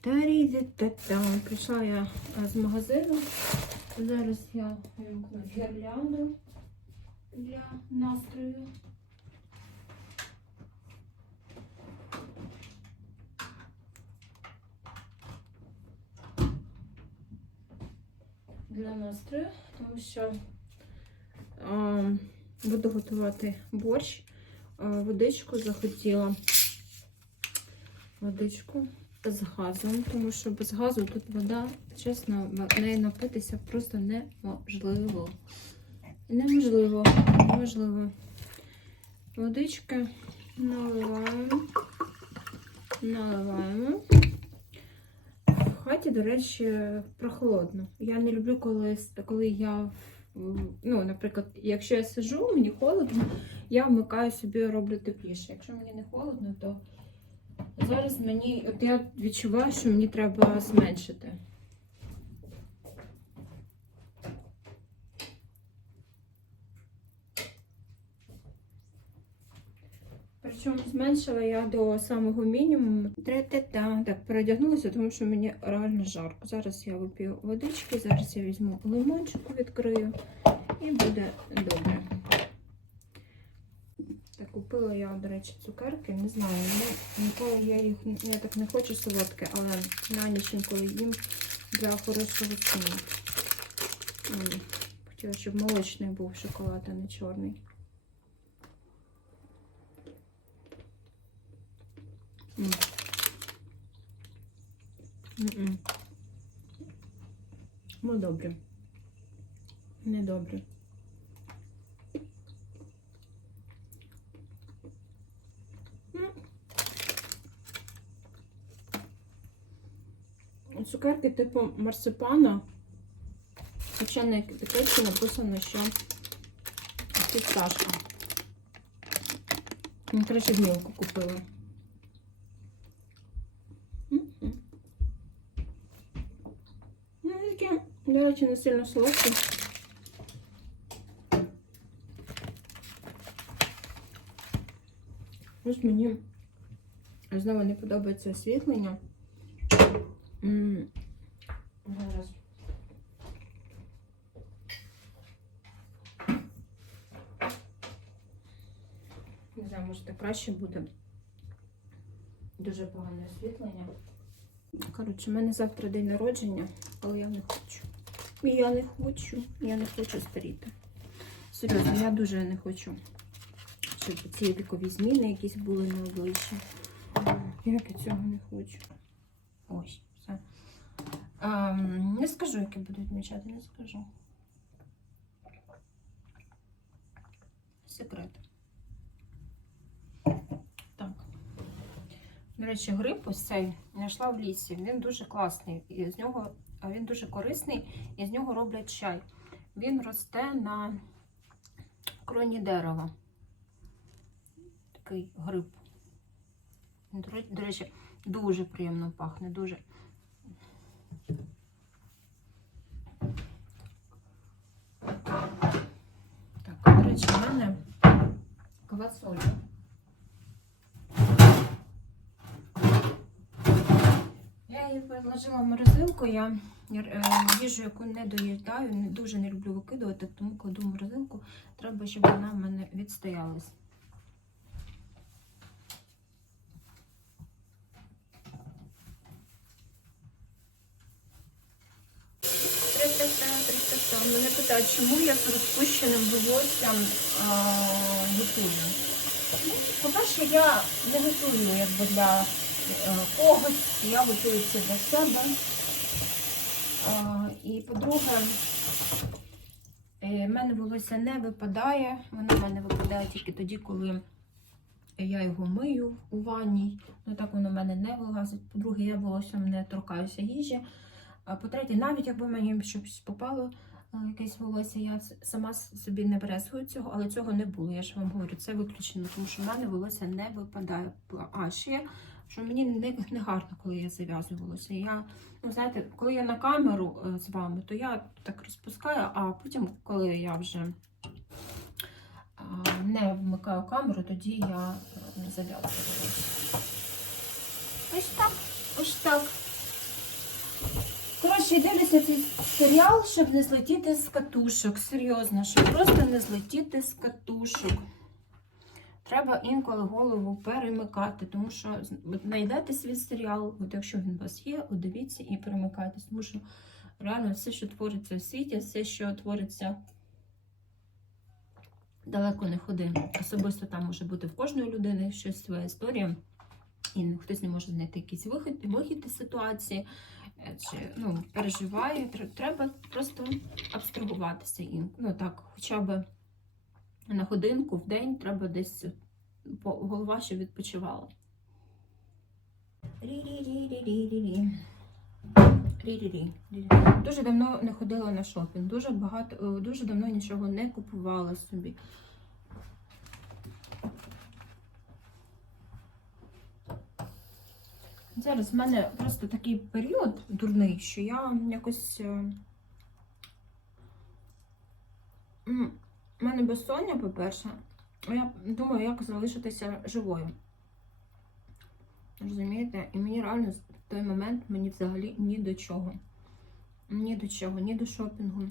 Прийшла я е, з магазину. Зараз я вимкну гірлянду для настрою. Для настрою, тому що е, буду готувати борщ. Е, водичку захотіла. Водичку з газом, тому що без газу тут вода, чесно, в неї напитися просто неможливо. Неможливо, неможливо. Водички наливаємо. Наливаємо. В хаті, до речі, прохолодно. Я не люблю, коли, коли я, ну, наприклад, якщо я сижу, мені холодно, я вмикаю собі, роблю тепліше. Якщо мені не холодно, то зараз мені, от я відчуваю, що мені треба зменшити. Причому зменшила я до самого мінімуму. Тре-те-та. Так, передягнулася, тому що мені реально жарко. Зараз я вип'ю водички, зараз я візьму лимончику, відкрию і буде добре. Купила я, до речі, цукерки. Не знаю, ну, ніколи я їх я так не хочу солодке, але на ніч інколи їм для хорошого. М, Хотіла, щоб молочний був шоколад, а не чорний. М. М-м. Ну, добре. Недобре. Ну, Цукерки типу марсипана. Хоча на етикетці написано, що фісташка. Ну, краще в мілку купила. Ну, такі, до речі, не сильно солодкі. Ось мені знову не подобається освітлення. М, Зараз. Не знаю, може так краще буде. Дуже погане освітлення. Коротше, у мене завтра день народження, але я не хочу. Я не хочу, я не хочу старіти. Серйозно, я дуже не хочу, щоб ці вікові зміни якісь були на обличчі. Я цього не хочу. Ось, все. Ем, не скажу, які буду відмічати, не скажу. Секрет. Так. До речі, гриб ось цей знайшла в лісі. Він дуже класний. І з нього він дуже корисний, і з нього роблять чай. Він росте на кроні дерева. Такий гриб. До речі, дуже приємно пахне, дуже. Так, до речі, в мене квасоля. Я її переложила в морозилку. Я е, їжу, яку не доїдаю, не дуже не люблю викидувати, тому кладу в морозилку. Треба, щоб вона в мене відстоялась. Мене питають, чому я з розпущеним волоссям а, готую. Ну, По-перше, я не готую якби для е, когось, я готую це для себе. І по-друге, е, в мене волосся не випадає. Воно в мене випадає тільки тоді, коли я його мию у ванній. Ну так воно в мене не вилазить. По-друге, я волоссям не торкаюся їжі. А по-третє, навіть якби мені щось попало, е, якесь волосся, я сама собі не брезгую цього, але цього не було. Я ж вам говорю, це виключено, тому що в мене волосся не випадає. А ще, що мені не, не гарно, коли я зав'язую волосся. Я, ну знаєте, коли я на камеру е, з вами, то я так розпускаю, а потім, коли я вже не вмикаю камеру, тоді я е, зав'язую. Ось так, ось так. Коротше, дивлюся цей серіал, щоб не злетіти з катушок. Серйозно, щоб просто не злетіти з катушок. Треба інколи голову перемикати, тому що знайдете свій серіал, от якщо він у вас є, дивіться і перемикайтесь. Тому що реально все, що твориться в світі, все, що твориться далеко не ходи. Особисто там може бути в кожної людини щось своя історія, і хтось не може знайти якийсь вихід, вихід із ситуації, е, чи ну, переживає. Треба просто абстрагуватися. Ну так, хоча б на годинку в день треба десь по- голова ще відпочивала. Рі-рі-рі. Дуже давно не ходила на шопінг, дуже багато, е, дуже давно нічого не купувала собі. Зараз в мене просто такий період дурний, що я якось. У мене безсоння, по-перше. Я думаю, як залишитися живою. Розумієте? І мені реально в той момент мені взагалі ні до чого. Ні до чого, ні до шопінгу.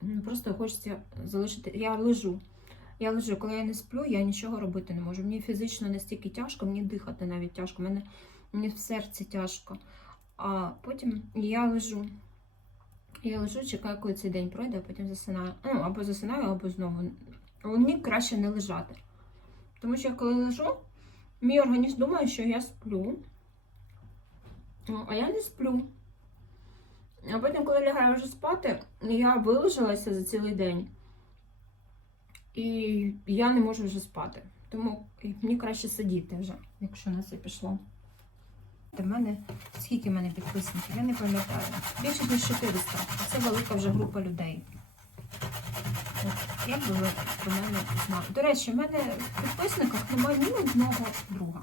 Ну, Просто хочеться залишити. Я лежу. Я лежу, коли я не сплю, я нічого робити не можу. Мені фізично настільки тяжко, мені дихати навіть тяжко, мені, мені в серці тяжко. А потім я лежу. Я лежу, чекаю, коли цей день пройде, а потім засинаю. Ну, або засинаю, або знову. Мені краще не лежати. Тому що я коли лежу, мій організм думає, що я сплю. А я не сплю. А потім, коли лягаю вже спати, я вилежалася за цілий день. І я не можу вже спати. Тому мені краще сидіти вже, якщо на це пішло. У мене скільки в мене підписників? Я не пам'ятаю. Більше ніж 400. Це велика вже група людей. От, Як би про мене знали? До речі, в мене в підписниках немає ні одного друга.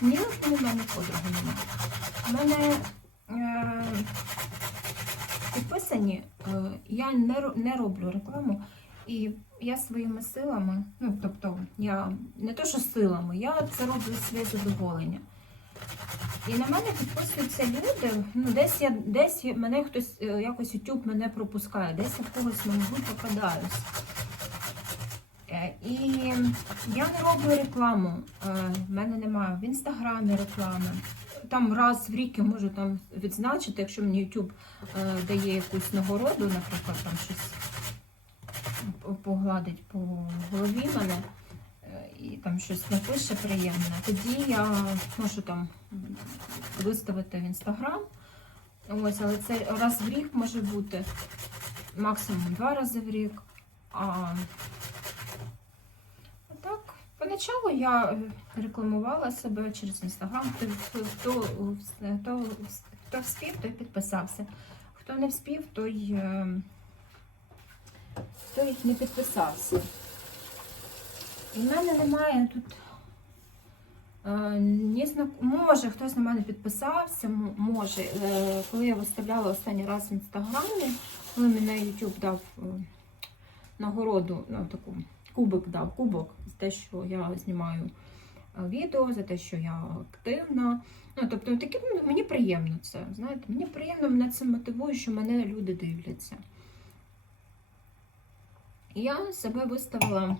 Ні одного в мене подруги немає. У мене е, підписані, е, я не, не роблю рекламу. І я своїми силами, ну тобто, я не то, що силами, я це роблю своє задоволення. І на мене підписуються люди. Ну, десь я десь мене хтось е, якось YouTube мене пропускає, десь я в когось мабуть попадаюсь. Е, І я не роблю рекламу. е, В мене немає в інстаграмі реклами. Там раз в рік я можу там відзначити, якщо мені YouTube е, дає якусь нагороду, наприклад, там щось погладить по голові мене е, і там щось напише приємне, тоді я можу там виставити в інстаграм. Ось, але це раз в рік може бути, максимум два рази в рік. А так, поначалу я е, рекламувала себе через інстаграм. Хто, хто, хто, хто, вспів, той підписався. Хто не вспів, той. е, той не підписався. В мене немає тут. е, Ні знак... Може, хтось на мене підписався, може. Е, Коли я виставляла останній раз в інстаграмі, коли мене YouTube дав е, нагороду, ну таку кубик дав, кубок за те, що я знімаю е, відео, за те, що я активна. Ну, тобто, таке ну, мені приємно це. Знаєте, мені приємно, мене це мотивує, що мене люди дивляться. Я себе виставила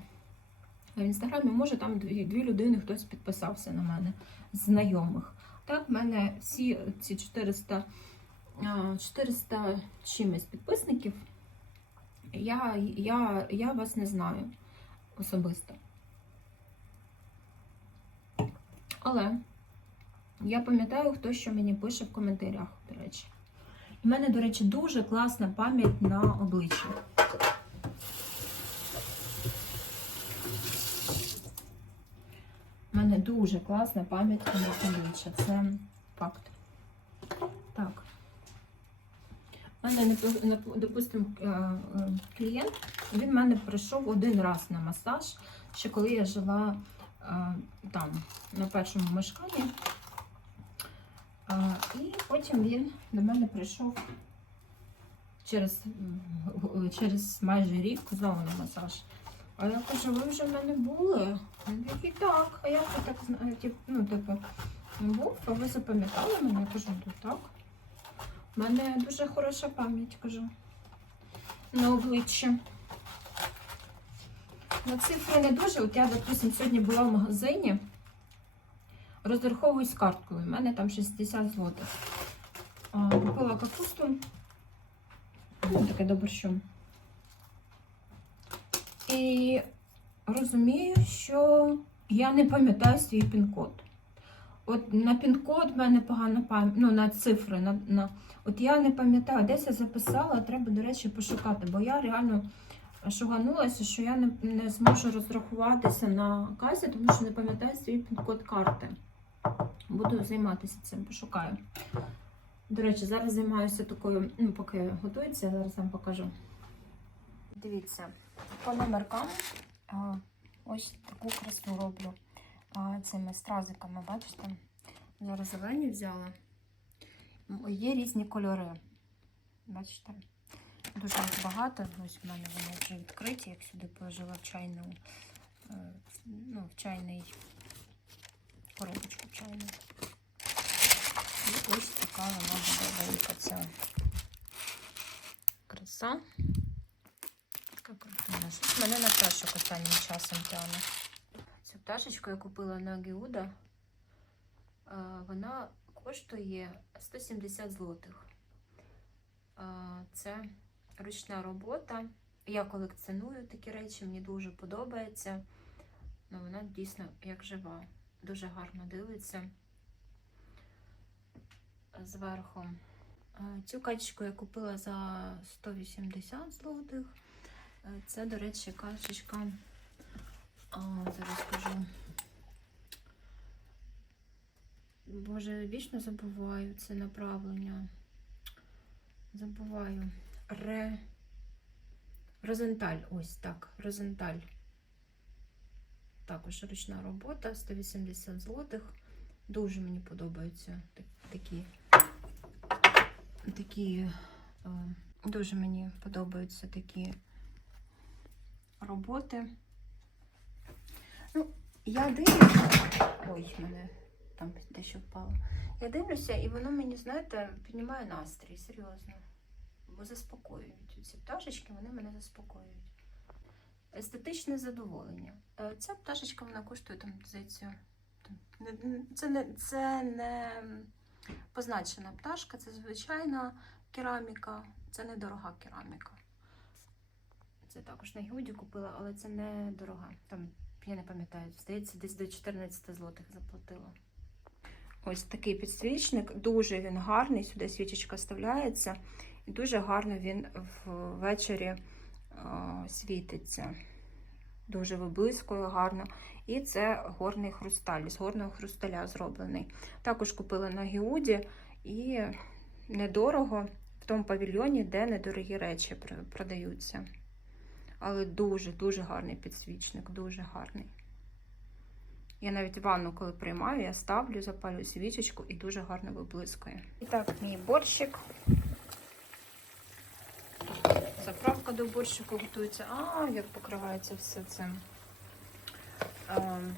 в інстаграмі, може там дві, дві людини хтось підписався на мене знайомих. Так, в мене всі ці 400, а, 400 чимось підписників. Я, я, я вас не знаю особисто. Але я пам'ятаю, хто що мені пише в коментарях, до речі. У мене, до речі, дуже класна пам'ять на обличчя. Мене дуже класна пам'ять на обличчя. Це факт. Так. У мене, допустимо, е, е, клієнт, він в мене прийшов один раз на масаж, ще коли я жила е, там, на першому мешканні. І потім він до мене прийшов через, через майже рік знову на масаж. А я кажу, ви вже в мене були? Він такий, так, а як ви так знаєте? Ну, типу, був, а ви запам'ятали мене? Я кажу, ну так. У мене дуже хороша пам'ять, кажу. На обличчі. На цифри не дуже. От я, допустим, сьогодні була в магазині, розраховуюсь карткою. У мене там 60 злотих. Купила капусту. Таке до борщу. І розумію, що я не пам'ятаю свій пін-код. От на пін-код в мене погана пам'ять, ну на цифри. На, на... От я не пам'ятаю, десь я записала, треба, до речі, пошукати, бо я реально шуганулася, що я не, не зможу розрахуватися на касі, тому що не пам'ятаю свій пін-код карти. Буду займатися цим, пошукаю. До речі, зараз займаюся такою, ну, поки готується, зараз вам покажу. Дивіться, по номеркам ось таку красу роблю цими стразиками, бачите? Зараз зелені взяла. Є різні кольори. Бачите? Дуже багато. Ось в мене вони вже відкриті, як сюди положила в чайну, е, ну, в чайний коробочку чайну. І ось така вона буде велика ця краса. Мене на пташок останнім часом тягне. Цю пташечку я купила на Геуда. Е, Вона коштує 170 злотих. Це ручна робота. Я колекціоную такі речі, мені дуже подобається. Ну, вона дійсно як жива. Дуже гарно дивиться зверху. Цю качечку я купила за 180 злотих. Е, Це, до речі, качечка. А, зараз скажу. Боже, вічно забуваю це направлення. Забуваю. Ре... Розенталь. Ось так. Розенталь. Також ручна робота, 180 злотих. Дуже мені подобаються такі. Такі. е, Дуже мені подобаються такі роботи. Ну, я дивлюся. Ой, мене там дещо впало. Я дивлюся, і воно мені, знаєте, піднімає настрій, серйозно. Бо заспокоюють. Ці пташечки вони мене заспокоюють. Естетичне задоволення. Е, Ця пташечка вона коштує там, здається, це не, це не позначена пташка, це звичайна кераміка, це недорога кераміка. Це також на Гюді купила, але це не дорога. Там, я не пам'ятаю, здається, десь до 14 злотих заплатила. Ось такий підсвічник, дуже він гарний, сюди свічечка вставляється, і дуже гарно він ввечері світиться. Дуже виблискує гарно. І це горний хрусталь, з горного хрусталя зроблений. Також купила на Гіуді і недорого в тому павільйоні, де недорогі речі продаються. Але дуже-дуже гарний підсвічник, дуже гарний. Я навіть ванну, коли приймаю, я ставлю, запалюю свічечку і дуже гарно виблискує. І так, мій борщик. Заправка до борщику готується. А, як покривається все цим. Ем.